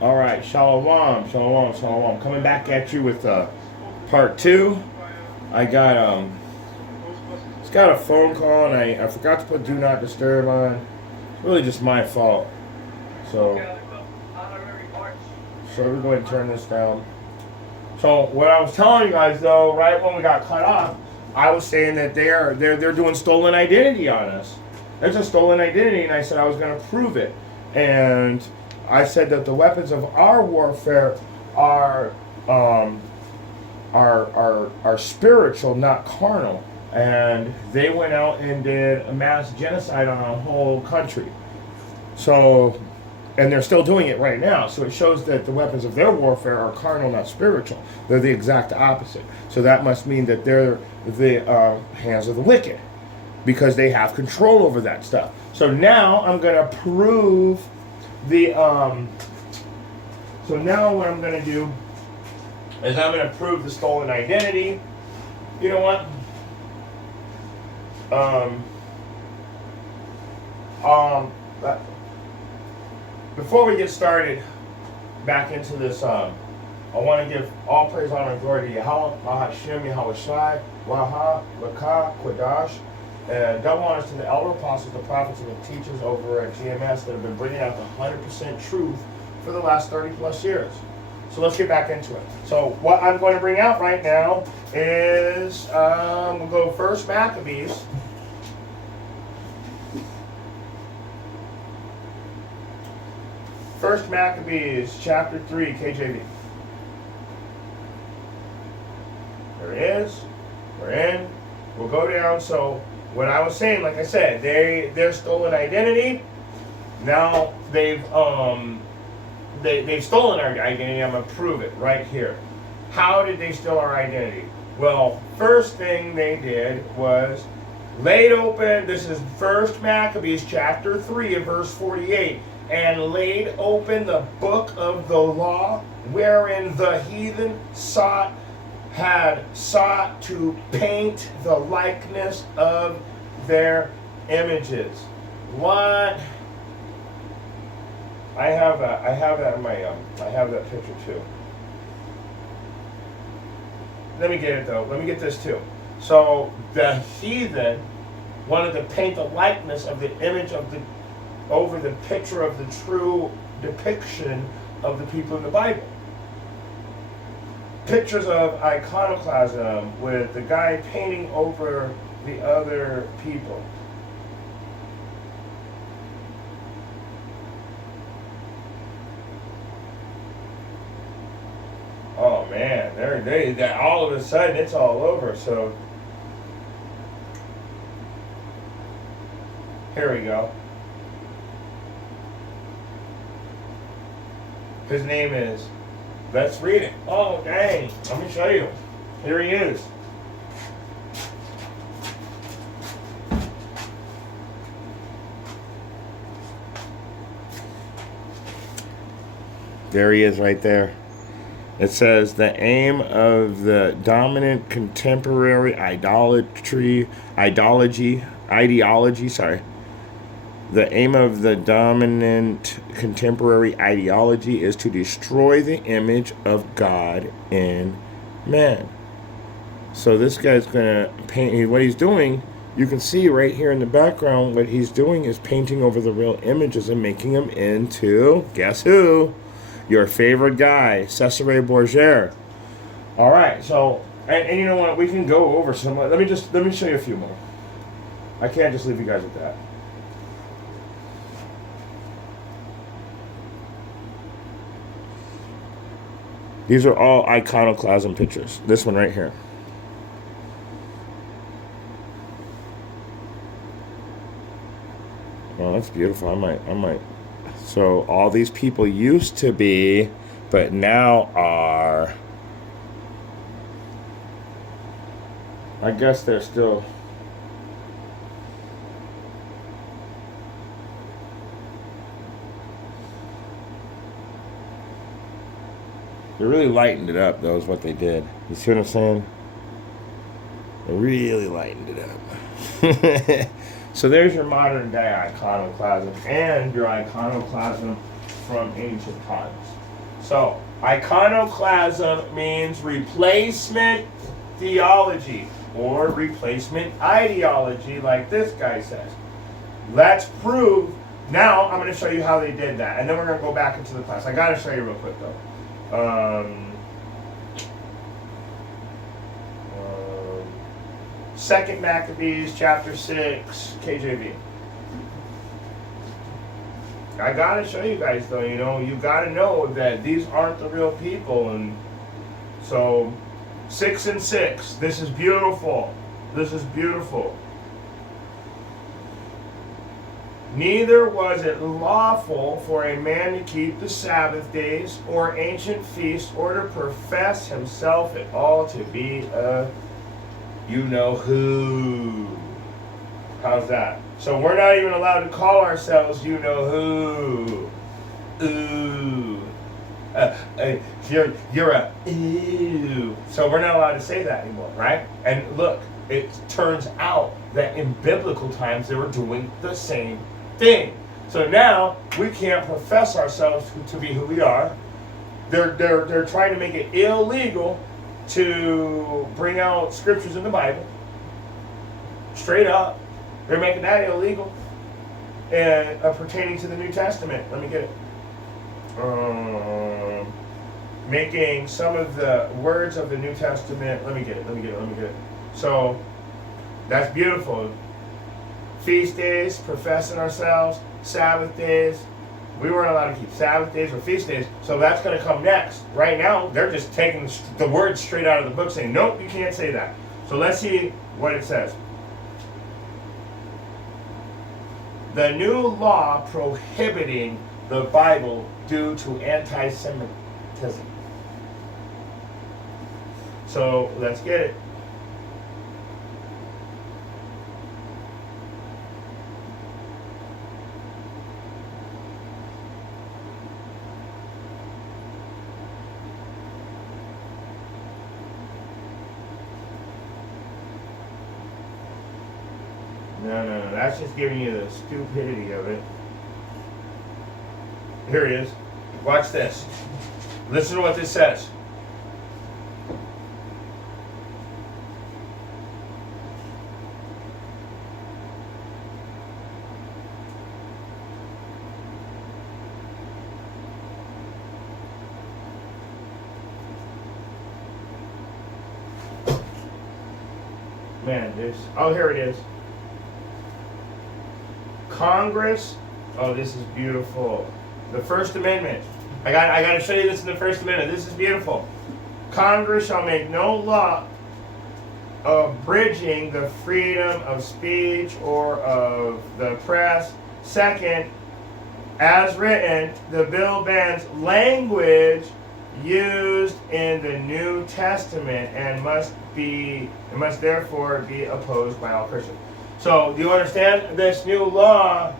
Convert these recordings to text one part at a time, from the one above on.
All right, shalom, shalom, shalom. Coming back at you with part two. I got it's got a phone call and I forgot to put do not disturb on. It's really just my fault. So we're going to turn this down. So what I was telling you guys though, right when we got cut off, I was saying that they're doing stolen identity on us. There's a stolen identity, and I said I was going to prove it, and I said that the weapons of our warfare are spiritual, not carnal. And they went out and did a mass genocide on a whole country. So, and they're still doing it right now. So it shows that the weapons of their warfare are carnal, not spiritual. They're the exact opposite. So that must mean that they're the hands of the wicked, because they have control over that stuff. So now I'm going to prove the so now what I'm going to do is I'm going to prove the stolen identity. You know what? Before we get started back into this, I want to give all praise, honor, and glory to Yahweh, Mahashem, Yahweh Shai, Waha, Lakah, Quadash, and double honors to the elder apostles, the prophets, and the teachers over at GMS that have been bringing out the 100% truth for the last 30 plus years. So let's get back into it. So what I'm going to bring out right now is, we'll go first Maccabees. First Maccabees, chapter 3, KJV. There it is. We're in. We'll go down. So what I was saying, like I said, their stolen identity. Now they've stolen our identity. I'm gonna prove it right here. How did they steal our identity? Well, first thing they did was laid open. This is First Maccabees chapter 3 and verse 48. And laid open the book of the law, wherein the heathen had sought to paint the likeness of their images. What? I have that in my I have that picture too. Let me get it though. Let me get this too. So the heathen wanted to paint the likeness of the image of the over the picture of the true depiction of the people in the Bible. Pictures of iconoclasm with the guy painting over the other people. Oh man, they all of a sudden it's all over. So here we go. His name is, let's read it. Oh, dang. Let me show you. Here he is. There he is right there. It says, the aim of the dominant contemporary ideology, The aim of the dominant contemporary ideology is to destroy the image of God in man. So this guy's going to paint, what he's doing, you can see right here in the background, what he's doing is painting over the real images and making them into, guess who? Your favorite guy, Cesare Borgia. All right, so, and you know what, we can go over some, let me show you a few more. I can't just leave you guys with that. These are all iconoclasm pictures. This one right here. Oh, that's beautiful. I might. So all these people used to be, but now are, I guess they're still. They really lightened it up, though, is what they did. You see what I'm saying? They really lightened it up. So there's your modern day iconoclasm and your iconoclasm from ancient times. So, iconoclasm means replacement theology or replacement ideology, like this guy says. Let's prove. Now, I'm going to show you how they did that, and then we're going to go back into the class. I got to show you real quick, though. Second Maccabees, chapter 6, KJV. I gotta show you guys, though, you gotta know that these aren't the real people. And so 6 and 6, this is beautiful. This is beautiful. Neither was it lawful for a man to keep the Sabbath days or ancient feasts, or to profess himself at all to be a you-know-who. How's that? So we're not even allowed to call ourselves you-know-who. Ooh. You're a ooh. So we're not allowed to say that anymore, right? And look, it turns out that in biblical times they were doing the same thing. So now we can't profess ourselves to be who we are. They're trying to make it illegal to bring out scriptures in the Bible. Straight up. They're making that illegal. And pertaining to the New Testament. Let me get it. Making some of the words of the New Testament. Let me get it. So, that's beautiful. Feast days, professing ourselves, Sabbath days. We weren't allowed to keep Sabbath days or feast days, so that's going to come next. Right now, they're just taking the words straight out of the book, saying, nope, you can't say that. So let's see what it says. The new law prohibiting the Bible due to anti-Semitism. So let's get it. No. That's just giving you the stupidity of it. Here it is. Watch this. Listen to what this says. Man, here it is. Congress. Oh, this is beautiful. The First Amendment. I got to show you this in the First Amendment. This is beautiful. Congress shall make no law abridging the freedom of speech or of the press. Second, as written, the bill bans language used in the New Testament and must therefore be opposed by all Christians. So, do you understand? This new law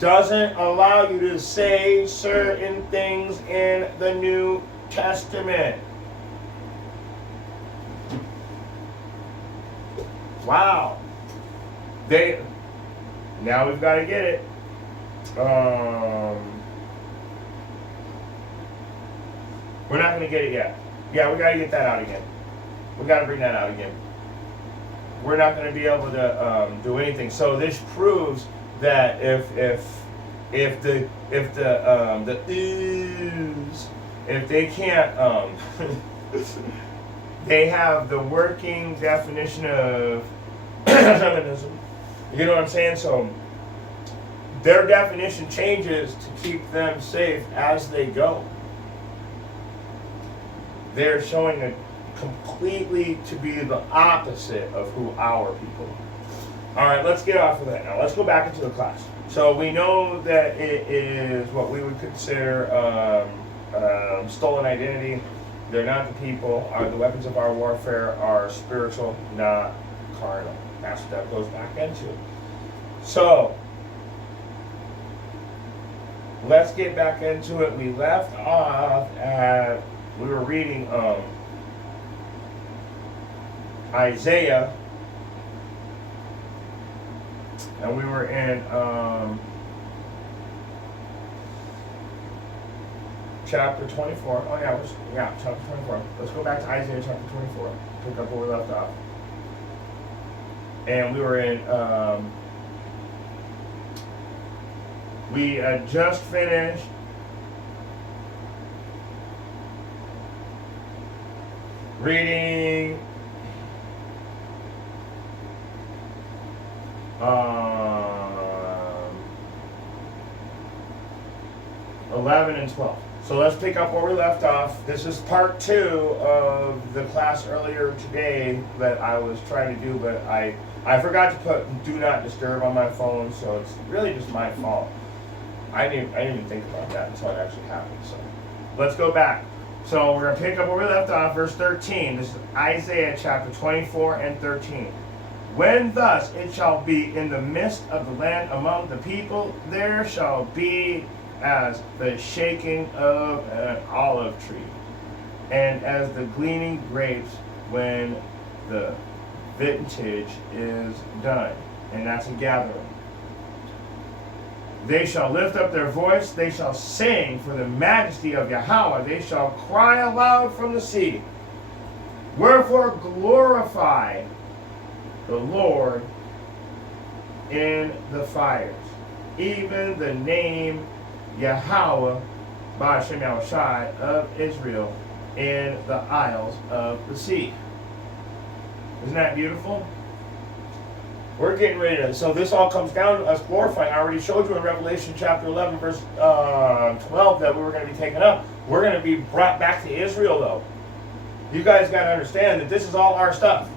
doesn't allow you to say certain things in the New Testament. Wow. Now we've got to get it. We're not going to get it yet. Yeah, we got to get that out again. We got to bring that out again. We're not going to be able to do anything. So this proves that if the oohs, if they can't, they have the working definition of feminism. You know what I'm saying? So their definition changes to keep them safe as they go. They're showing a completely to be the opposite of who our people are. All right, let's get off of that now. Let's go back into the class. So we know that it is what we would consider stolen identity. They're not the people. The weapons of our warfare are spiritual, not carnal. That's what that goes back into. So let's get back into it. We left off at, we were reading Isaiah, and we were in chapter 24. Oh yeah, chapter 24. Let's go back to Isaiah chapter 24. Pick up where we left off. And we were in, we had just finished reading 11 and 12. So let's pick up where we left off. This is part 2 of the class earlier today that I was trying to do, but I forgot to put do not disturb on my phone, so it's really just my fault. I didn't even think about that until it actually happened. So let's go back. So we're going to pick up where we left off, verse 13. This is Isaiah chapter 24 and 13. When thus it shall be in the midst of the land among the people, there shall be as the shaking of an olive tree, and as the gleaning grapes when the vintage is done. And that's a gathering. They shall lift up their voice, they shall sing for the majesty of Yahweh, they shall cry aloud from the sea. Wherefore glorify the Lord in the fires, even the name Yahweh Ba'ashem Yahushai of Israel in the isles of the sea. Isn't that beautiful? We're getting ready to, so this all comes down to us glorifying. I already showed you in Revelation chapter 11 verse 12 that we were going to be taken up. We're going to be brought back to Israel though. You guys got to understand that this is all our stuff.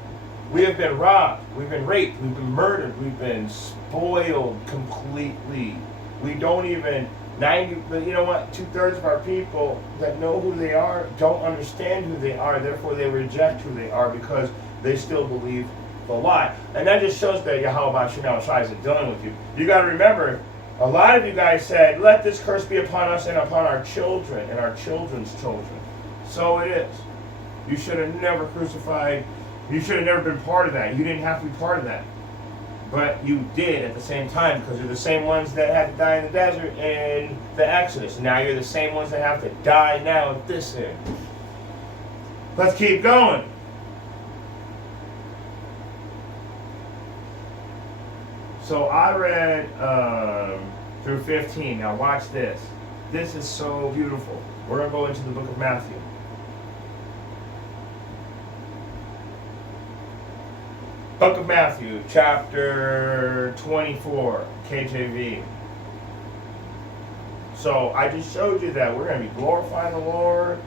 We have been robbed, we've been raped, we've been murdered, we've been spoiled completely. We don't even, you know what, 2/3 of our people that know who they are don't understand who they are, therefore they reject who they are because they still believe the lie. And that just shows that Yahweh Ba'ashem Yahushai isn't dealing with you. You got to remember, a lot of you guys said, let this curse be upon us and upon our children and our children's children. So it is. You should have never crucified. You should have never been part of that. You didn't have to be part of that. But you did at the same time because you're the same ones that had to die in the desert in the Exodus. And now you're the same ones that have to die now at this end. Let's keep going. So I read through 15. Now watch this. This is so beautiful. We're going to go into the book of Matthew. Book of Matthew, chapter 24, KJV. So I just showed you that we're going to be glorifying the Lord.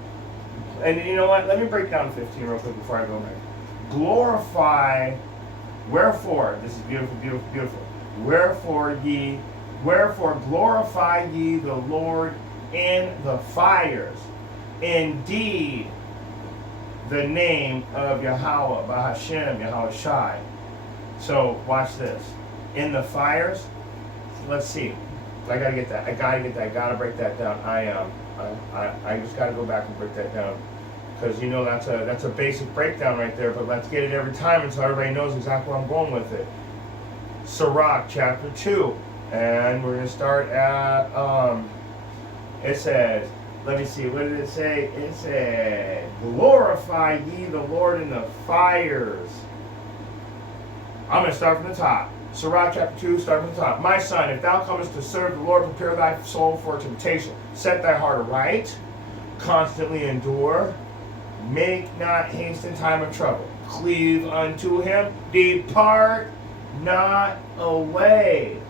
And you know what? Let me break down 15 real quick before I go back. Glorify, wherefore, this is beautiful, beautiful, beautiful. Wherefore glorify ye the Lord in the fires. Indeed, the name of Yahweh, Ba'ashem, Yahushai. So, watch this. In the fires, let's see. I gotta get that. I gotta break that down. I just gotta go back and break that down. Because you know that's a basic breakdown right there, but let's get it every time and so everybody knows exactly where I'm going with it. Sirach chapter 2. And we're gonna start at it says, let me see, what did it say? It said, glorify ye the Lord in the fires. I'm going to start from the top. Sirach chapter 2, start from the top. My son, if thou comest to serve the Lord, prepare thy soul for temptation. Set thy heart aright, constantly endure. Make not haste in time of trouble. Cleave unto him, depart not away.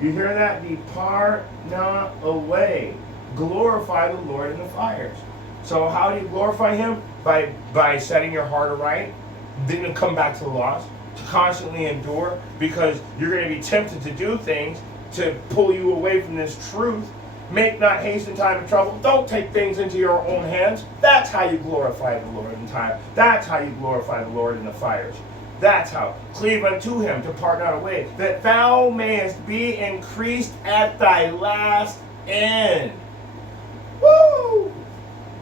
You hear that? Depart not away. Glorify the Lord in the fires. So how do you glorify him? By setting your heart aright, then come back to the lost, to constantly endure, because you're going to be tempted to do things to pull you away from this truth. Make not haste in time of trouble. Don't take things into your own hands. That's how you glorify the Lord in time. That's how you glorify the Lord in the fires. That's how. Cleave unto him, depart not away, that thou mayest be increased at thy last end. Woo!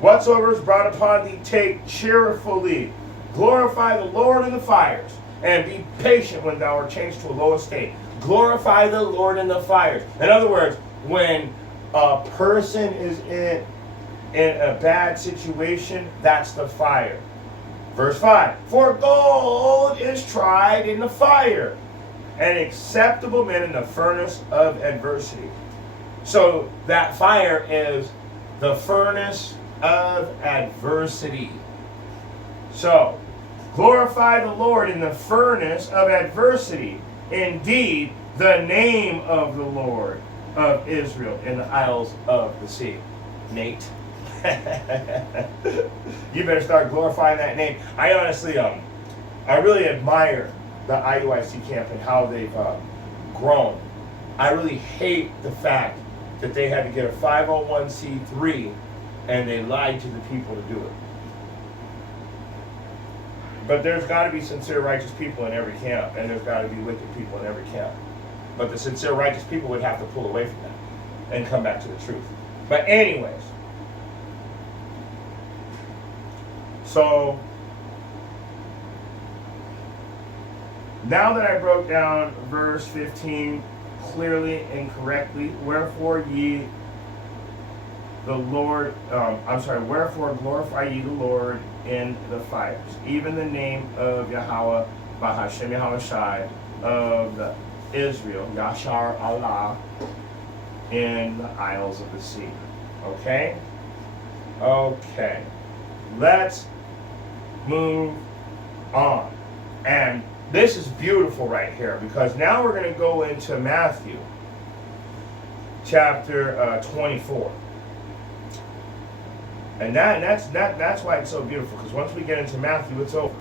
Whatsoever is brought upon thee, take cheerfully. Glorify the Lord in the fires, and be patient when thou art changed to a low estate. Glorify the Lord in the fires. In other words, when a person is in in a bad situation, that's the fire. Verse 5, for gold is tried in the fire, an acceptable men in the furnace of adversity. So that fire is the furnace of adversity. So, glorify the Lord in the furnace of adversity. Indeed, the name of the Lord of Israel in the isles of the sea. Nate. You better start glorifying that name. I honestly, I really admire the IUIC camp and how they've grown. I really hate the fact that they had to get a 501c3 and they lied to the people to do it. But there's got to be sincere, righteous people in every camp, and there's got to be wicked people in every camp. But the sincere, righteous people would have to pull away from that and come back to the truth. But anyways, so now that I broke down verse 15 clearly and correctly, wherefore glorify ye the Lord in the fires, even the name of Yahweh, Bahashem Yahweh Shai, of the Israel, Yashar Allah, in the isles of the sea. Okay? Okay. Let's move on. And this is beautiful right here, because now we're going to go into Matthew chapter 24. And that's why it's so beautiful, because once we get into Matthew, it's over.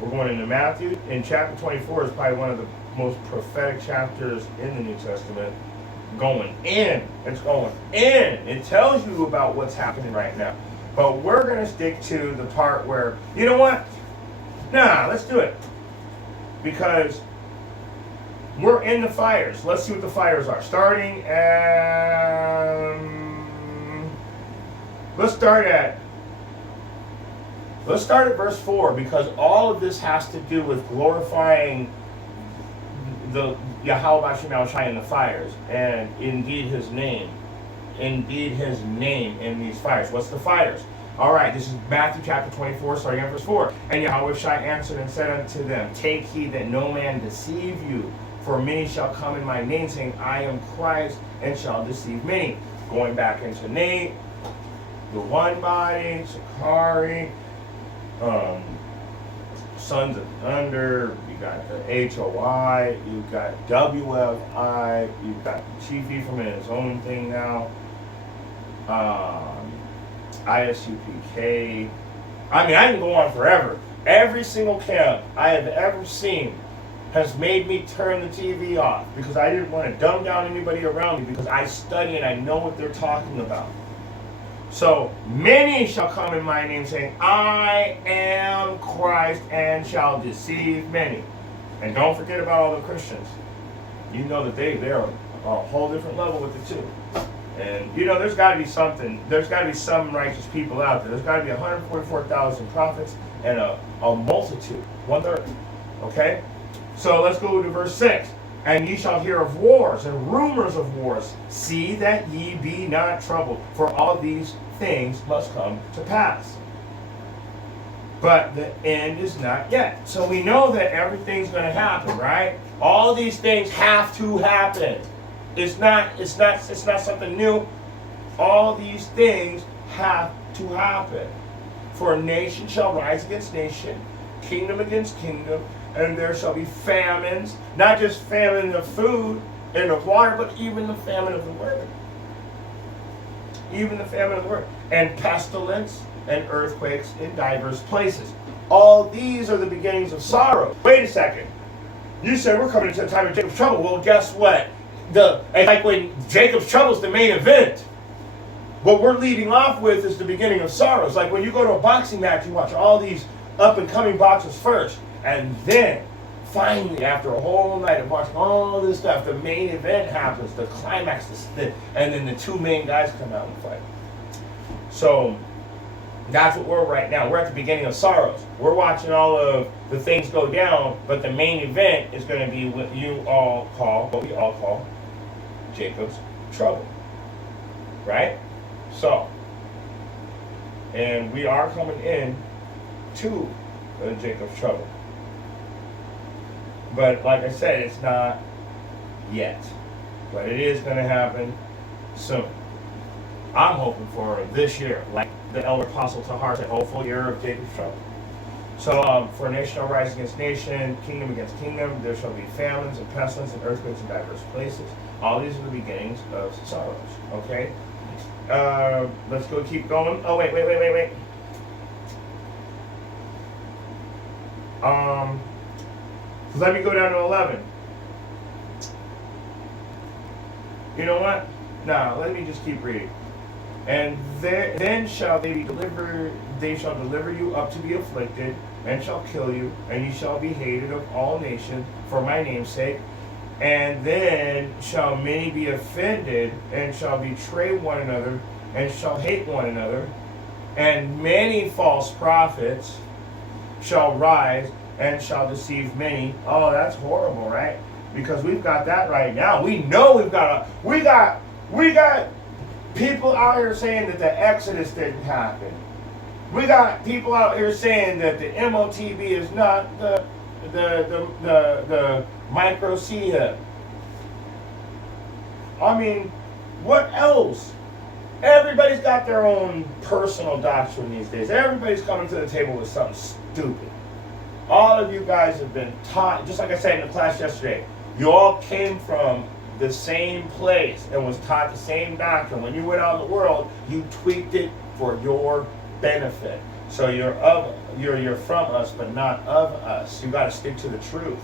We're going into Matthew, and chapter 24 is probably one of the most prophetic chapters in the New Testament. Going in. It's going in. It tells you about what's happening right now. But we're going to stick to the part where, you know what? Nah, let's do it. Because we're in the fires. Let's see what the fires are. Starting at... Let's start at verse 4, because all of this has to do with glorifying the Yahweh Bashem Yahushai in the fires, and indeed his name in these fires. What's the fires? All right, this is Matthew chapter 24, starting at verse 4. And Yahweh Shai answered and said unto them, take heed that no man deceive you, for many shall come in my name, saying, I am Christ, and shall deceive many. Going back into Nate, the One Body, Sakari, Sons of Thunder, you got the HOI, you got WFI, you got Chief Ephraim in his own thing now, ISUPK. I mean, I can go on forever. Every single camp I have ever seen has made me turn the TV off, because I didn't want to dumb down anybody around me, because I study and I know what they're talking about. So, many shall come in my name, saying, I am Christ, and shall deceive many. And don't forget about all the Christians. You know that they're on a whole different level with it too. And, you know, there's got to be something. There's got to be some righteous people out there. There's got to be 144,000 prophets and a multitude, 1/3. Okay? So, let's go to verse 6. And ye shall hear of wars and rumors of wars. See that ye be not troubled, for all these things must come to pass. But the end is not yet. So we know that everything's going to happen, right? All these things have to happen. It's not something new. All these things have to happen. For nation shall rise against nation, kingdom against kingdom, and there shall be famines, not just famine of food and of water, but even the famine of the word. Even the famine of the word. And pestilence and earthquakes in diverse places. All these are the beginnings of sorrow. Wait a second. You said we're coming into a time of Jacob's trouble. Well, guess what? It's like when Jacob's trouble is the main event. What we're leading off with is the beginning of sorrows. Like when you go to a boxing match, you watch all these up-and-coming boxers first. And then, finally, after a whole night of watching all this stuff, the main event happens, the climax, and then the two main guys come out and fight. So, that's what we're right now. We're at the beginning of sorrows. We're watching all of the things go down, but the main event is going to be what we all call Jacob's trouble. Right? So, And we are coming in to Jacob's trouble. But like I said, it's not yet. But it is going to happen soon. I'm hoping for this year, like the elder apostle Tahar said, hopeful year of Jacob's trouble. So for nation shall rise against nation, kingdom against kingdom, there shall be famines and pestilence and earthquakes in diverse places. All these are the beginnings of sorrows. Okay? Let's go keep going. Oh, wait. Let me go down to 11. You know what? Nah, let me just keep reading. And then shall they be delivered, they shall deliver you up to be afflicted, and shall kill you, and you shall be hated of all nations for my name's sake. And then shall many be offended, and shall betray one another, and shall hate one another. And many false prophets shall rise, and shall deceive many. Oh, that's horrible, right? Because we've got that right now. We know we got people out here saying that the Exodus didn't happen. We got people out here saying that the MOTB is not the microcia. I mean, what else? Everybody's got their own personal doctrine these days. Everybody's coming to the table with something stupid. All of you guys have been taught, just like I said in the class yesterday, you all came from the same place and was taught the same doctrine. When you went out in the world, you tweaked it for your benefit. So you're from us, but not of us. You got to stick to the truth.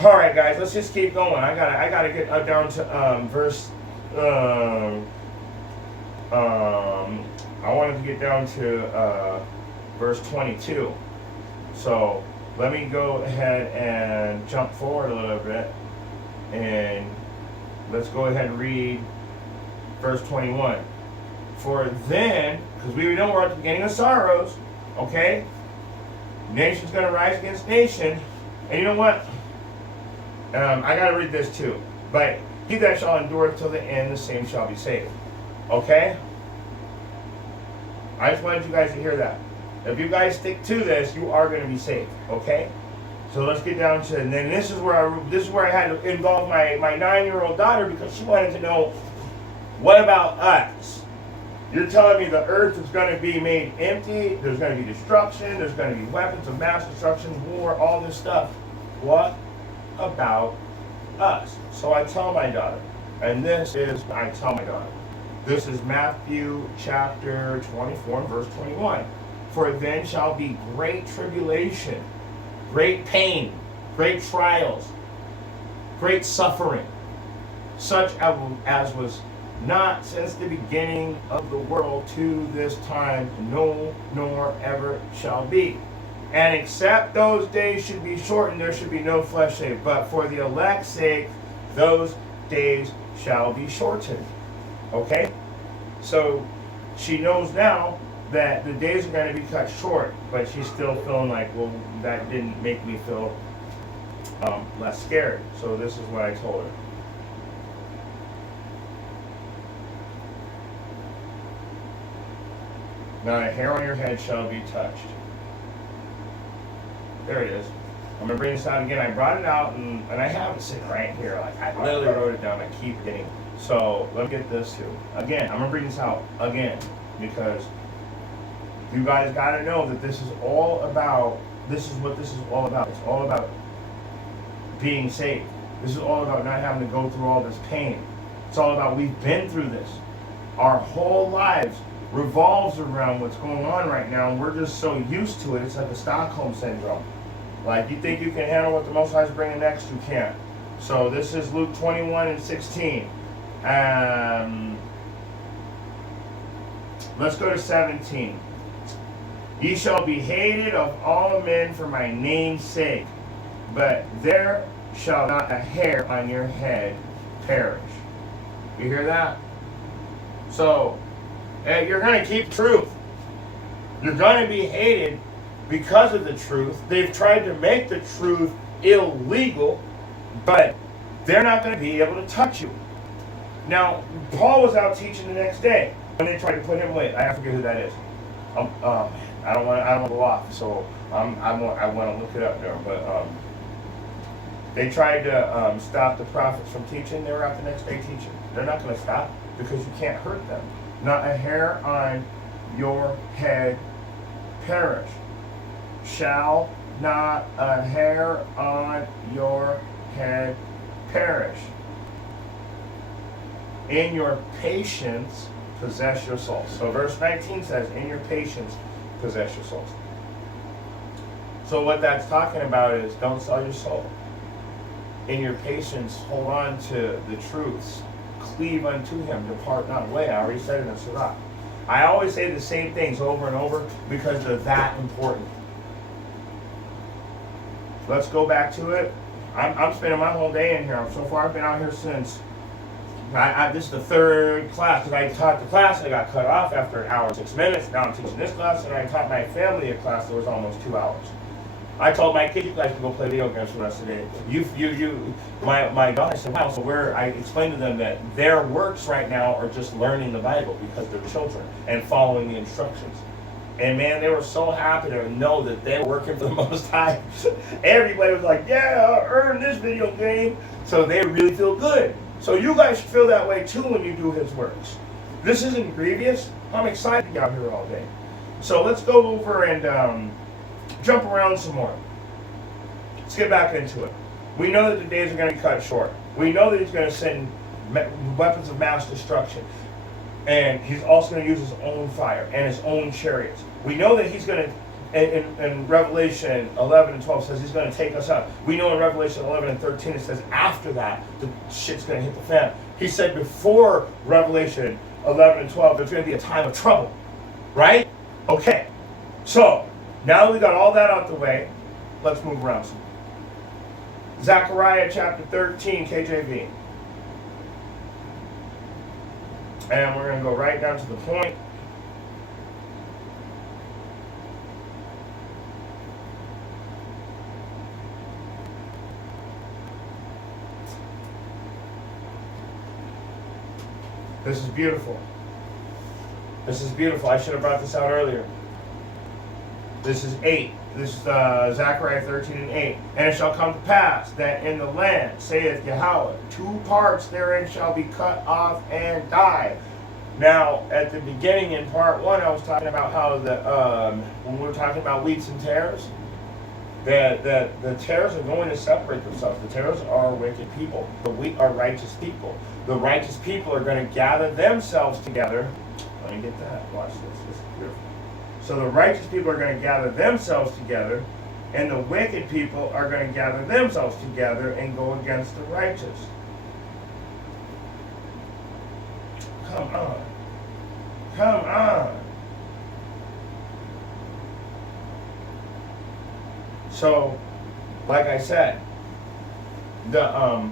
All right, guys, let's just keep going. I gotta get down to verse. I wanted to get down to verse 22. So let me go ahead and jump forward a little bit, and let's go ahead and read verse 21. For then, because we know we're at the beginning of sorrows, okay? Nation's going to rise against nation. And you know what? I got to read this too. But he that shall endure till the end, the same shall be saved. Okay? I just wanted you guys to hear that. If you guys stick to this, you are going to be saved. Okay? So let's get down to, and then this is where I had to involve my 9-year-old daughter, because she wanted to know, what about us? You're telling me the earth is going to be made empty, there's going to be destruction, there's going to be weapons of mass destruction, war, all this stuff. What about us? So I tell my daughter, and this is Matthew chapter 24, verse 21. For then shall be great tribulation, great pain, great trials, great suffering, such as was not since the beginning of the world to this time, no, nor ever shall be. And except those days should be shortened, there should be no flesh saved. But for the elect's sake, those days shall be shortened. Okay? So she knows now that the days are going to be cut short, but she's still feeling like, well, that didn't make me feel less scared. So this is what I told her. Not a hair on your head shall be touched. There it is. I'm going to bring this out again. I brought it out, and I have it sitting right here. Like, I literally wrote it down. I keep getting it. So let's get this too. Again, I'm going to bring this out again, because you guys got to know that this is all about, this is what this is all about. It's all about being saved. This is all about not having to go through all this pain. It's all about, we've been through this. Our whole lives revolves around what's going on right now, and we're just so used to it. It's like a Stockholm syndrome. Like, you think you can handle what the Most High is bringing next, you can't. So this is Luke 21 and 16. Let's go to 17. Ye shall be hated of all men for my name's sake, but there shall not a hair on your head perish. You hear that? So, you're going to keep truth. You're going to be hated because of the truth. They've tried to make the truth illegal, but they're not going to be able to touch you. Now, Paul was out teaching the next day when they tried to put him away. I forget who that is. I don't want to go off, so I want to look it up there. But they tried to stop the prophets from teaching. They were out the next day teaching. They're not going to stop because you can't hurt them. Not a hair on your head perish. Shall not a hair on your head perish. In your patience possess your souls. So verse 19 says, in your patience possess your souls. So what that's talking about is don't sell your soul. In your patience, hold on to the truths. Cleave unto him, depart not away. I already said it in Sirach. I always say the same things over and over because they're that important. Let's go back to it. I'm spending my whole day in here. So far I've been out here since, this is the third class. And I taught the class and I got cut off after an hour and 6 minutes. Now I'm teaching this class and I taught my family a class that was almost 2 hours. I told my kids, you guys can go play video games for the rest of the day. My daughter said, wow, so I explained to them that their works right now are just learning the Bible because they're children and following the instructions. And man, they were so happy to know that they were working for the Most High. Everybody was like, yeah, I earned this video game. So they really feel good. So you guys should feel that way too when you do his works. This isn't grievous. I'm excited to be out here all day. So let's go over and jump around some more. Let's get back into it. We know that the days are going to be cut short. We know that he's going to send weapons of mass destruction. And he's also going to use his own fire and his own chariots. We know that he's going to, in Revelation 11 and 12 says he's going to take us out. We know in Revelation 11 and 13 it says after that, the shit's going to hit the fan. He said before Revelation 11 and 12, there's going to be a time of trouble. Right? Okay. So, now that we got all that out the way, let's move around some. Zechariah chapter 13, KJV. And we're going to go right down to the point. This is beautiful. This is beautiful. I should have brought this out earlier. This is 8. This is Zechariah 13 and 8. And it shall come to pass that in the land, saith Yahweh, 2 parts therein shall be cut off and die. Now, at the beginning in part 1, I was talking about how when we were talking about wheats and tares, that the tares are going to separate themselves. The tares are wicked people. The wheat are righteous people. The righteous people are going to gather themselves together. Let me get that. Watch this. This is beautiful. So the righteous people are going to gather themselves together, and the wicked people are going to gather themselves together and go against the righteous. Come on. Come on. So, like I said, the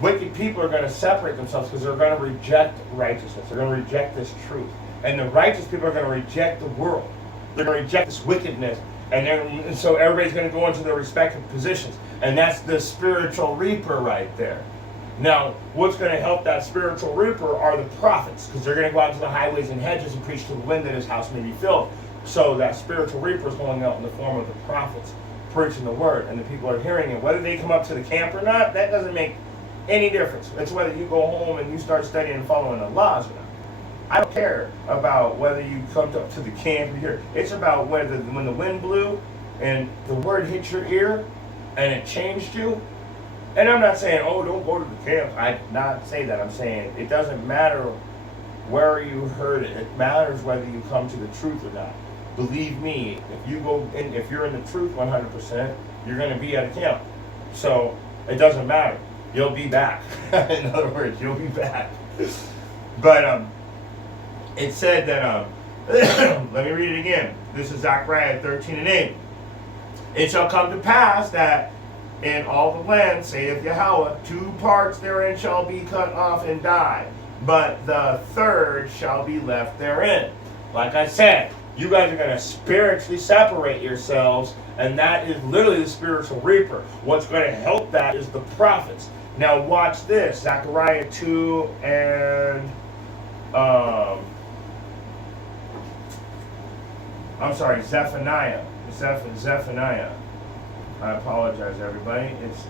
wicked people are going to separate themselves because they're going to reject righteousness. They're going to reject this truth. And the righteous people are going to reject the world. They're going to reject this wickedness. And so everybody's going to go into their respective positions. And that's the spiritual reaper right there. Now, what's going to help that spiritual reaper are the prophets, because they're going to go out to the highways and hedges and preach to the wind that his house may be filled. So that spiritual reaper is going out in the form of the prophets, preaching the word, and the people are hearing it. Whether they come up to the camp or not, that doesn't make any difference. It's whether you go home and you start studying and following the laws or not. I don't care about whether you come up to the camp or here. It's about whether when the wind blew and the word hit your ear and it changed you. And I'm not saying, oh, don't go to the camp. I did not say that. I'm saying it doesn't matter where you heard it. It matters whether you come to the truth or not. Believe me, if you go in, if you're in the truth 100%, you're going to be at a camp. So it doesn't matter. You'll be back. In other words, you'll be back. But it said that, let me read it again. This is Zechariah 13 and 8. It shall come to pass that in all the land, saith Yahweh, 2 parts therein shall be cut off and die, but the third shall be left therein. Like I said, you guys are going to spiritually separate yourselves, and that is literally the spiritual reaper. What's going to help that is the prophets. Now watch this, Zechariah 2 and I'm sorry, Zephaniah. Zephaniah. I apologize, everybody. It's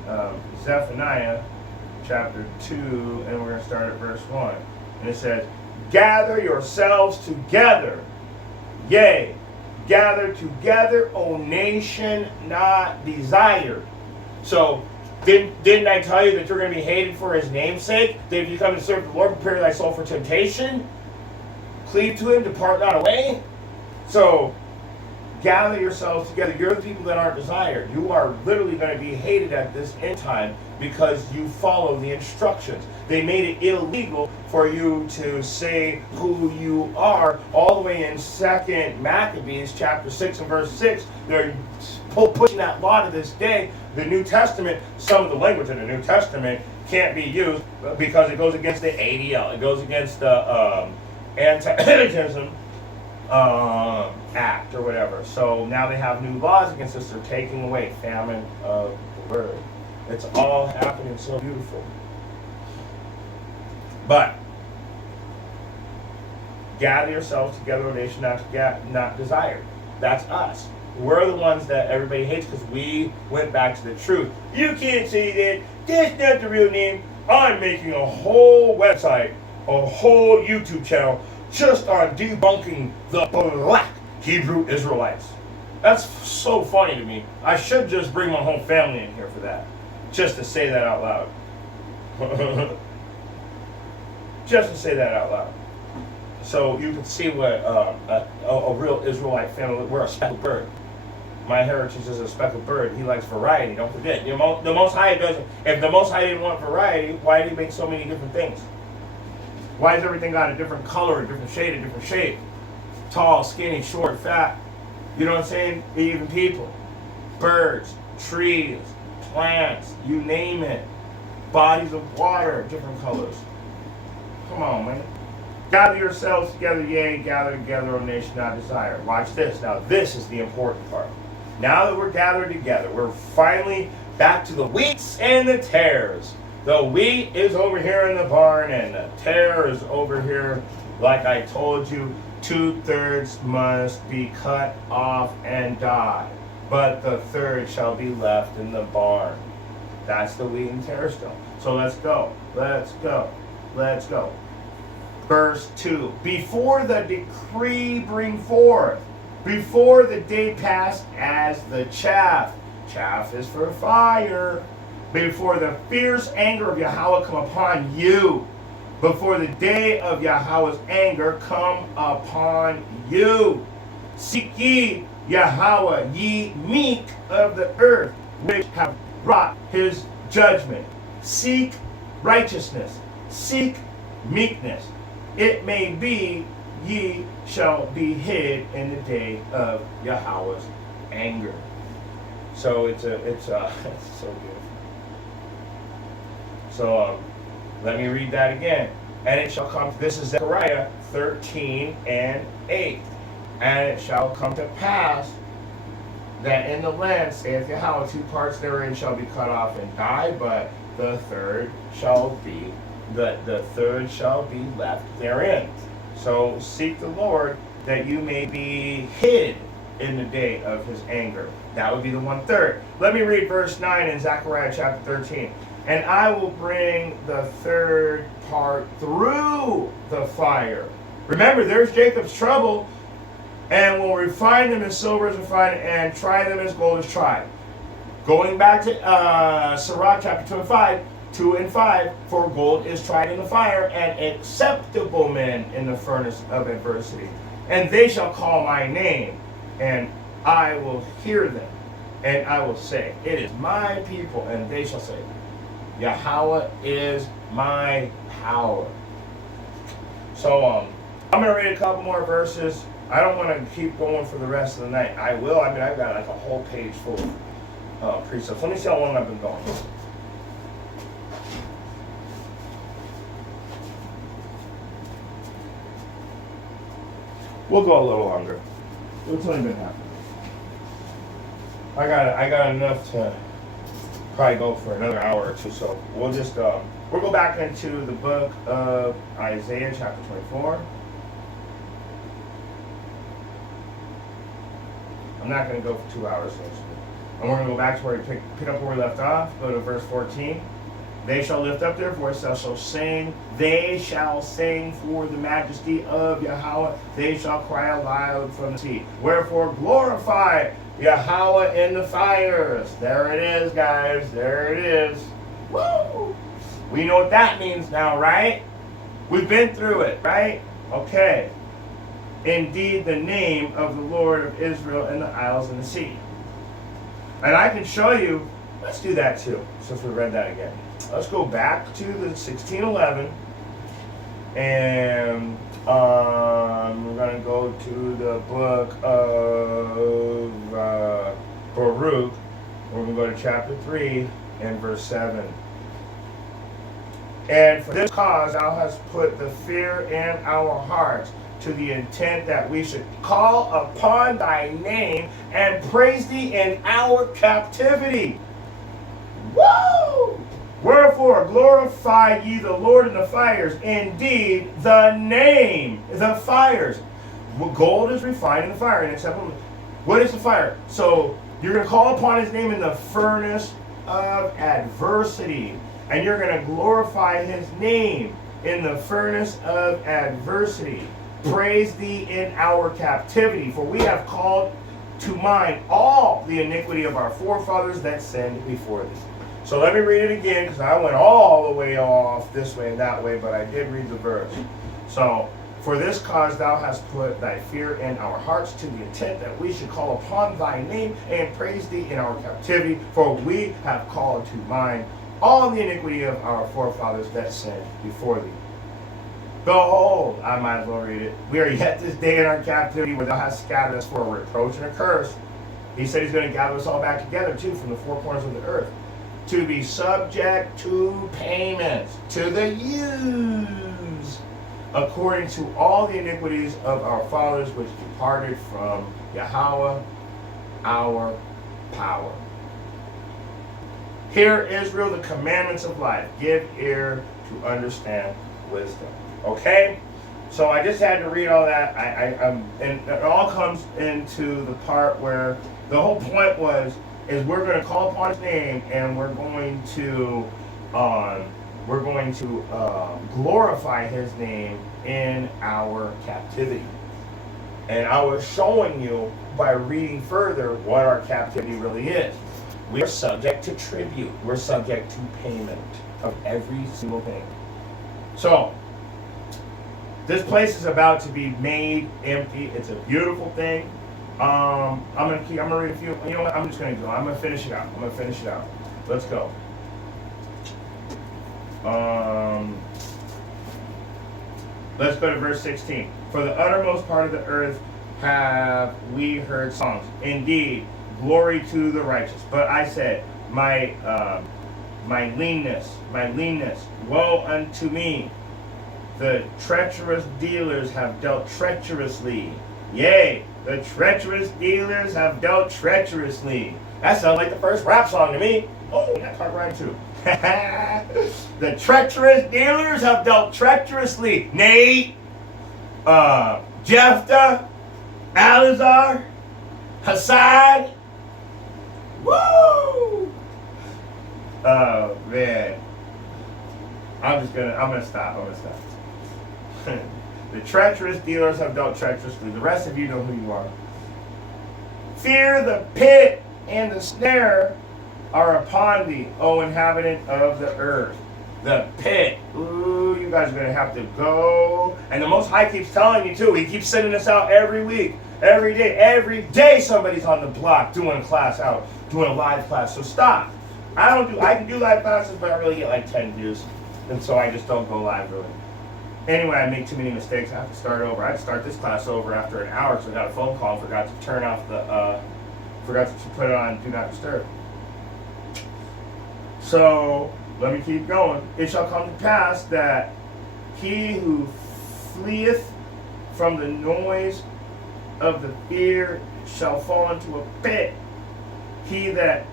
Zephaniah chapter 2, and we're going to start at verse 1. And it says, gather yourselves together, yea, gather together, O nation not desired. So, didn't I tell you that you're going to be hated for his name's sake? That if you come to serve the Lord, prepare thy soul for temptation? Cleave to him, depart not away? So, gather yourselves together. You're the people that aren't desired. You are literally going to be hated at this end time because you follow the instructions. They made it illegal for you to say who you are. All the way in 2 Maccabees chapter 6 and verse 6, they're pushing that law to this day. The New Testament, some of the language in the New Testament can't be used because it goes against the ADL. It goes against the anti-Semitism act or whatever. So now they have new laws against us. They're taking away famine of the word. It's all happening so beautiful. But gather yourselves together, O nation not desired. That's us. We're the ones that everybody hates because we went back to the truth. You can't say that. That's not the real name. I'm making a whole website, a whole YouTube channel just on debunking the black Hebrew Israelites. That's so funny to me. I should just bring my whole family in here for that. Just to say that out loud. Just to say that out loud. So you can see what a real Israelite family, we're a speckled bird. My heritage is a speckled bird. He likes variety. Don't forget. The Most High doesn't. If the Most High didn't want variety, why did he make so many different things? Why has everything got a different color, a different shade, a different shape? Tall, skinny, short, fat. You know what I'm saying? Even people. Birds, trees, plants, you name it. Bodies of water, different colors. Come on, man. Gather yourselves together, yea, gather together, O nation not desired. Watch this. Now, this is the important part. Now that we're gathered together, we're finally back to the wheats and the tares. The wheat is over here in the barn, and the tare is over here. Like I told you, 2/3 must be cut off and die, but the third shall be left in the barn. That's the wheat and tare still. So let's go. Let's go. Let's go. Verse 2. Before the decree bring forth, before the day pass as the chaff. Chaff is for fire. Before the fierce anger of Yahweh come upon you. Before the day of Yahweh's anger come upon you. Seek ye Yahweh, ye meek of the earth, which have brought his judgment. Seek righteousness. Seek meekness. It may be ye shall be hid in the day of Yahweh's anger. So it's so beautiful. So let me read that again. And it shall come, this is Zechariah 13 and 8. And it shall come to pass that in the land, saith Yahweh, 2 parts therein shall be cut off and die, but the third shall be left therein. So seek the Lord that you may be hid in the day of his anger. That would be the 1/3. Let me read verse 9 in Zechariah chapter 13. And I will bring the third part through the fire. Remember, there's Jacob's trouble, and will refine them as silver is refined, and try them as gold is tried. Going back to Sirach chapter 2 and 5, for gold is tried in the fire, and acceptable men in the furnace of adversity. And they shall call my name, and I will hear them, and I will say, it is my people, and they shall say, Yahweh is my power. So I'm going to read a couple more verses. I don't want to keep going for the rest of the night. I will. I mean, I've got like a whole page full of precepts. Let me see how long I've been going. We'll go a little longer. It's only been half. I got enough to probably go for another hour or two. So we'll just we'll go back into the book of Isaiah chapter 24. I'm not going to go for 2 hours. And we're going to go back to where we pick up where we left off. Go to verse 14. They shall lift up their voice, they shall sing for the majesty of Yahweh. They shall cry aloud from the sea. Wherefore glorify Yahweh in the fires. There it is, guys. There it is. Woo! We know what that means now, right? We've been through it, right? Okay. Indeed, the name of the Lord of Israel in the isles and the sea. And I can show you, let's do that too, since we read that again. Let's go back to the 1611, and we're going to go to the book of Baruch. We're going to go to chapter 3 and verse 7. And for this cause thou hast put the fear in our hearts, to the intent that we should call upon thy name and praise thee in our captivity. Woo! Wherefore glorify ye the Lord in the fires. Indeed, the name, the fires. Gold is refined in the fire. And what is the fire? So you're going to call upon his name in the furnace of adversity. And you're going to glorify his name in the furnace of adversity. Praise thee in our captivity. For we have called to mind all the iniquity of our forefathers that sinned before thee. So let me read it again, because I went all the way off this way and that way, but I did read the verse. So, for this cause thou hast put thy fear in our hearts, to the intent that we should call upon thy name and praise thee in our captivity. For we have called to mind all the iniquity of our forefathers that sinned before thee. Behold, I might as well read it. We are yet this day in our captivity, where thou hast scattered us for a reproach and a curse. He said he's going to gather us all back together, too, from the four corners of the earth, to be subject to payments, to the use, according to all the iniquities of our fathers, which departed from Yahweh, our power. Hear, Israel, the commandments of life. Give ear to understand wisdom. Okay? So I just had to read all that. And it all comes into the part where the whole point is we're going to call upon his name, and we're going to glorify his name in our captivity. And I was showing you by reading further what our captivity really is. We're subject to tribute. We're subject to payment of every single thing. So this place is about to be made empty. It's a beautiful thing. I'm gonna read a few. You know what? I'm just gonna go. I'm gonna finish it out. Let's go. Let's go to verse 16. For the uttermost part of the earth have we heard songs. Indeed, glory to the righteous. But I said, my leanness, woe unto me. The treacherous dealers have dealt treacherously. Yea, the treacherous dealers have dealt treacherously. That sounds like the first rap song to me. Oh, that part rhyme too. The treacherous dealers have dealt treacherously. Nay, Jephthah, Eleazar, Hassan. Woo! Oh man. I'm gonna stop. The treacherous dealers have dealt treacherously. The rest of you know who you are. Fear the pit and the snare are upon thee, O inhabitant of the earth. The pit. Ooh, you guys are going to have to go. And the Most High keeps telling you too. He keeps sending us out every week, every day. Every day somebody's on the block doing a class out, doing a live class. So stop. I can do live classes, but I really get like 10 views. And so I just don't go live really. Anyway, I make too many mistakes. I have to start over. I had to start this class over after an hour because I got a phone call and forgot to turn off forgot to put it on Do Not Disturb. So, let me keep going. It shall come to pass that he who fleeth from the noise of the fear shall fall into a pit. He that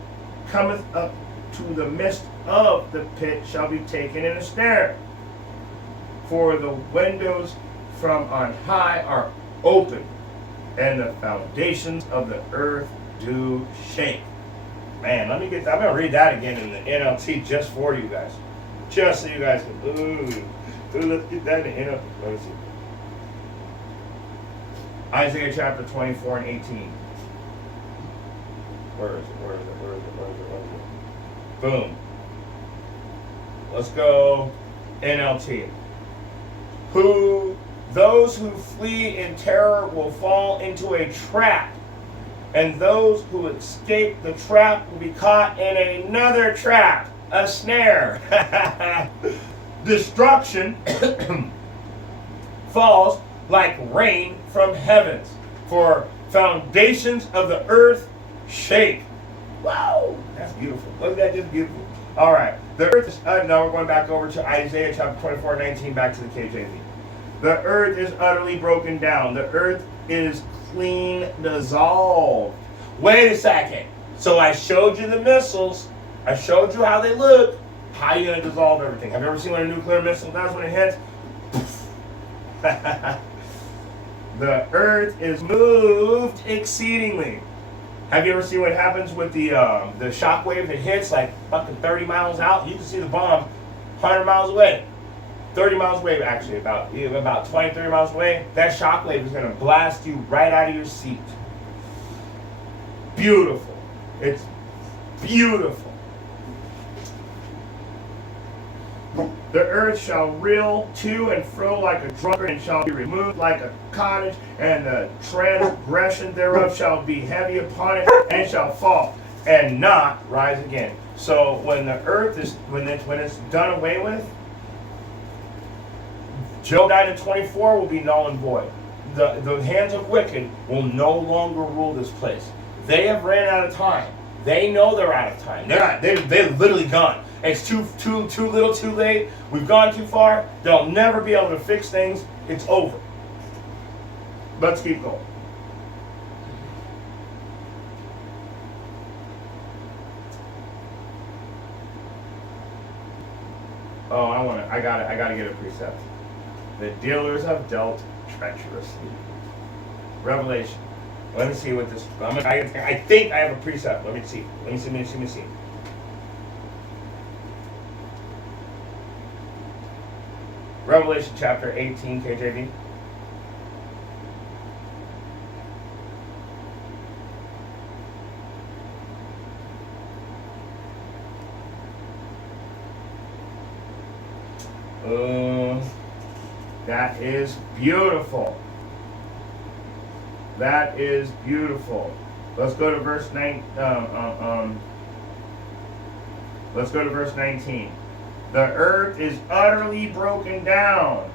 cometh up to the midst of the pit shall be taken in a snare. For the windows from on high are open, and the foundations of the earth do shake. Man, I'm gonna read that again in the NLT just for you guys. Just so you guys can, let's get that in the NLT. Let me see. Isaiah chapter 24 and 18. Where is it? Boom. Let's go NLT. Those who flee in terror will fall into a trap, and those who escape the trap will be caught in another trap, a snare. Destruction falls like rain from heavens, for foundations of the earth shake. Wow, that's beautiful. Look at that, just beautiful. All right, the earth is, now we're going back over to Isaiah chapter 24:19, back to the KJV. The earth is utterly broken down. The earth is clean dissolved. Wait a second. So I showed you the missiles. I showed you how they look. How are you going to dissolve everything? Have you ever seen what a nuclear missile does when it hits? The earth is moved exceedingly. Have you ever seen what happens with the shock wave that hits like fucking 30 miles out? You can see the bomb 100 miles away. 30 miles away, actually, about 20, 30 miles away. That shock wave is going to blast you right out of your seat. Beautiful. It's beautiful. The earth shall reel to and fro like a drunkard, and shall be removed like a cottage, and the transgression thereof shall be heavy upon it, and it shall fall and not rise again. So when the earth is when it's done away with, Job 9 and 24 will be null and void. The hands of wicked will no longer rule this place. They have ran out of time. They know they're out of time. They're literally gone. It's too little, too late. We've gone too far. They'll never be able to fix things. It's over. Let's keep going. Oh, I gotta get a precept. The dealers have dealt treacherously. Revelation. Let me see what this. I think I have a precept. Let me see. Let me see. Revelation chapter 18, KJV. That is beautiful. That is beautiful. Let's go to verse 9. Let's go to verse 19. The earth is utterly broken down.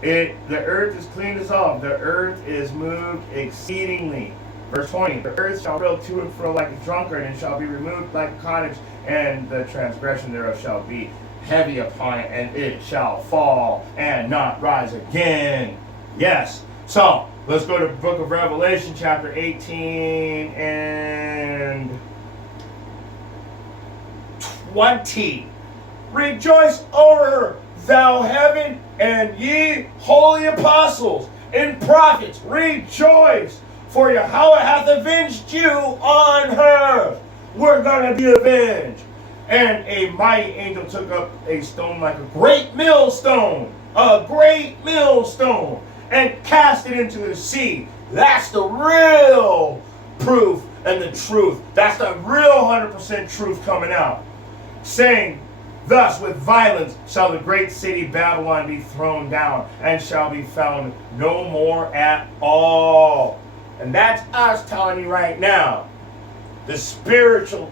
The earth is clean dissolved. The earth is moved exceedingly. Verse 20. The earth shall roll to and fro like a drunkard, and shall be removed like a cottage, and the transgression thereof shall be heavy upon it, and it shall fall and not rise again. Yes. So let's go to the book of Revelation, chapter 18 and 20. Rejoice over her, thou heaven, and ye holy apostles and prophets. Rejoice, for Yahweh hath avenged you on her. We're going to be avenged. And a mighty angel took up a stone like a great millstone, and cast it into the sea. That's the real proof and the truth. That's the real 100% truth coming out. Saying, thus with violence shall the great city Babylon be thrown down, and shall be found no more at all. And that's us telling you right now. The spiritual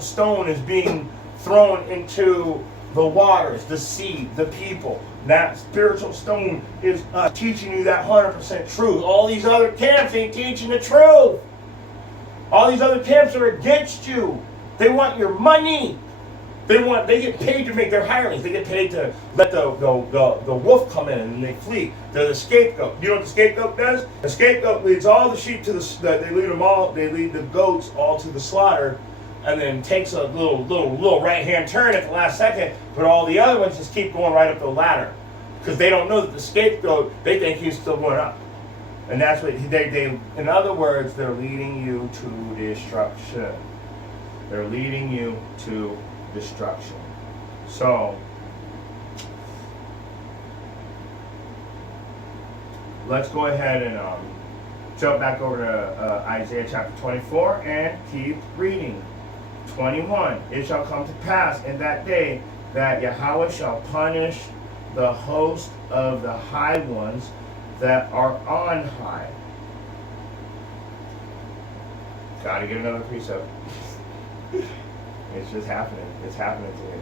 stone is being thrown into the waters, the sea, the people. That spiritual stone is teaching you that 100% truth. All these other camps ain't teaching the truth. All these other camps are against you. They want your money. They get paid to make their hirelings. They get paid to let the wolf come in and they flee. They're the scapegoat. You know what the scapegoat does? The scapegoat leads all the sheep to they lead the goats all to the slaughter, and then takes a little right-hand turn at the last second, but all the other ones just keep going right up the ladder. Because they don't know that the scapegoat, they think he's still going up. And that's what they in other words, they're leading you to destruction. They're leading you to destruction. So, let's go ahead and jump back over to Isaiah chapter 24 and keep reading. 21. It shall come to pass in that day that Yahweh shall punish the host of the high ones that are on high. Gotta get another precept. It's just happening. It's happening to me.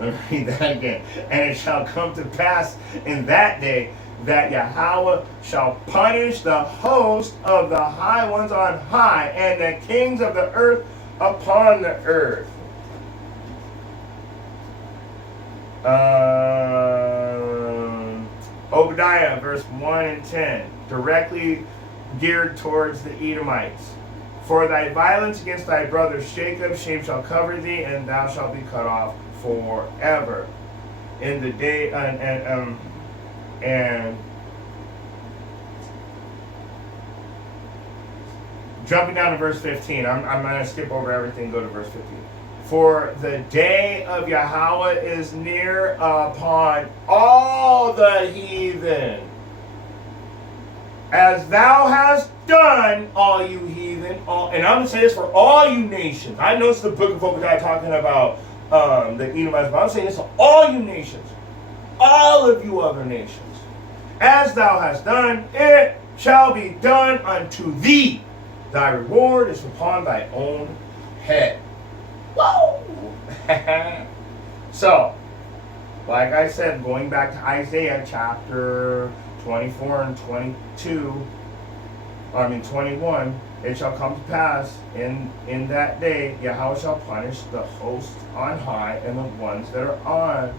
Let me read that again. And it shall come to pass in that day that Yahweh shall punish the host of the high ones on high, and the kings of the earth upon the earth. Obadiah, verse 1 and 10, directly geared towards the Edomites. For thy violence against thy brother Jacob, shame shall cover thee, and thou shalt be cut off forever. In the day, and jumping down to verse 15, I'm going to skip over everything, go to verse 15. For the day of Yahweh is near upon all the heathen, as thou hast done, all you heathen. And I'm going to say this for all you nations. I know it's the book of Obadiah talking about the Edomites, but I'm saying this to all you nations, all of you other nations. As thou hast done, it shall be done unto thee. Thy reward is upon thy own head. Whoa! So, like I said, going back to Isaiah chapter 24 and 21, it shall come to pass in that day, Yahweh shall punish the hosts on high and the ones that are on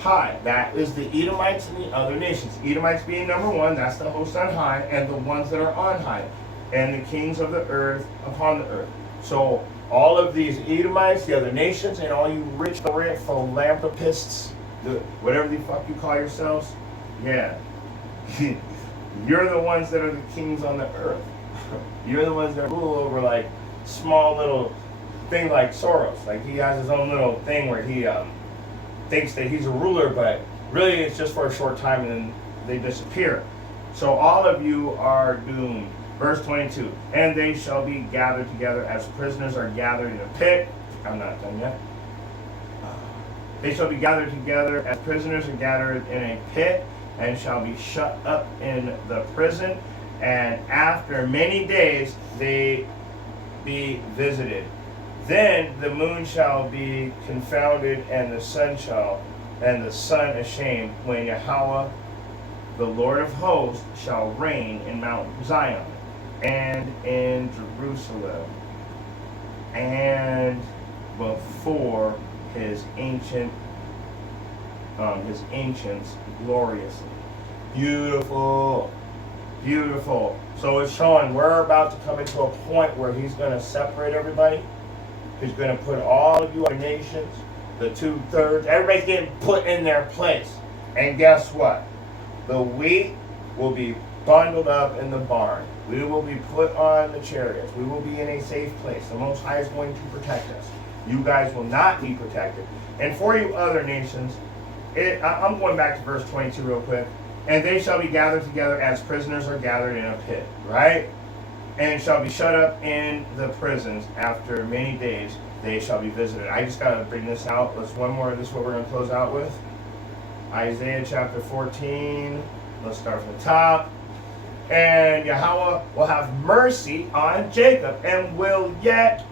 high. That is the Edomites and the other nations. Edomites being number one, that's the host on high, and the ones that are on high, and the kings of the earth upon the earth. So all of these Edomites, the other nations, and all you rich philanthropists, whatever the fuck you call yourselves, yeah. You're the ones that are the kings on the earth. You're the ones that rule over like small little thing like Soros. Like he has his own little thing where he thinks that he's a ruler, but really it's just for a short time and then they disappear. So all of you are doomed. Verse 22, and they shall be gathered together as prisoners are gathered in a pit. I'm not done yet. They shall be gathered together as prisoners are gathered in a pit, and shall be shut up in the prison, and after many days they be visited. Then the moon shall be confounded, and the sun ashamed, when Yahweh, the Lord of hosts, shall reign in Mount Zion and in Jerusalem, and before his ancients gloriously. Beautiful. Beautiful. So it's showing we're about to come into a point where he's going to separate everybody. He's going to put all of you other nations, the 2/3, everybody getting put in their place. And guess what? The wheat will be bundled up in the barn. We will be put on the chariots. We will be in a safe place. The Most High is going to protect us. You guys will not be protected. And for you other nations, I'm going back to verse 22 real quick. And they shall be gathered together as prisoners are gathered in a pit, right? And shall be shut up in the prisons. After many days they shall be visited. I just got to bring this out. Let's one more. This is what we're going to close out with. Isaiah chapter 14. Let's start from the top. And Yahweh will have mercy on Jacob and will yet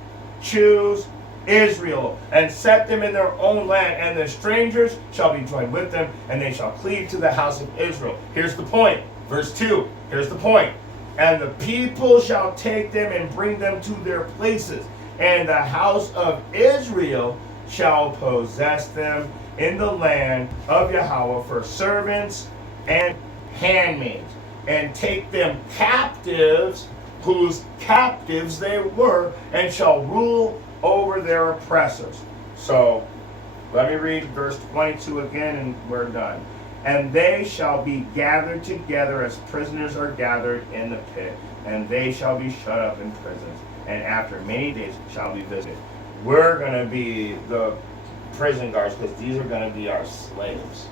choose Israel and set them in their own land, and the strangers shall be joined with them, and they shall cleave to the house of Israel. Here's the point. Verse 2. Here's the point. And the people shall take them and bring them to their places, and the house of Israel shall possess them in the land of Yahweh for servants and handmaids, and take them captives, whose captives they were, and shall rule over their oppressors. So let me read verse 22 again and we're done. And they shall be gathered together as prisoners are gathered in the pit, and they shall be shut up in prisons, and after many days shall be visited. We're going to be the prison guards, because these are going to be our slaves.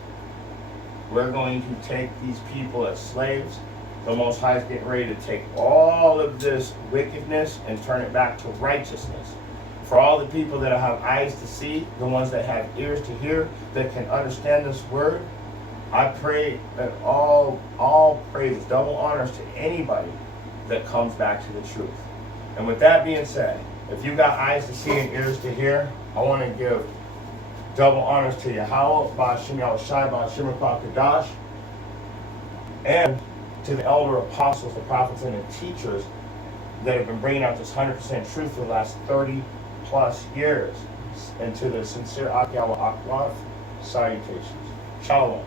We're going to take these people as slaves. The Most High is getting ready to take all of this wickedness and turn it back to righteousness. For all the people that have eyes to see, the ones that have ears to hear, that can understand this word, I pray that all praises, double honors to anybody that comes back to the truth. And with that being said, if you got eyes to see and ears to hear, I want to give double honors to Yahweh, Ba'ashem Yahushai, Ba'ashem Kadash, and to the elder apostles, the prophets, and the teachers that have been bringing out this 100% truth for the last 30 plus years. And to the sincere Ak Yahweh Akwath, salutations. Shalom.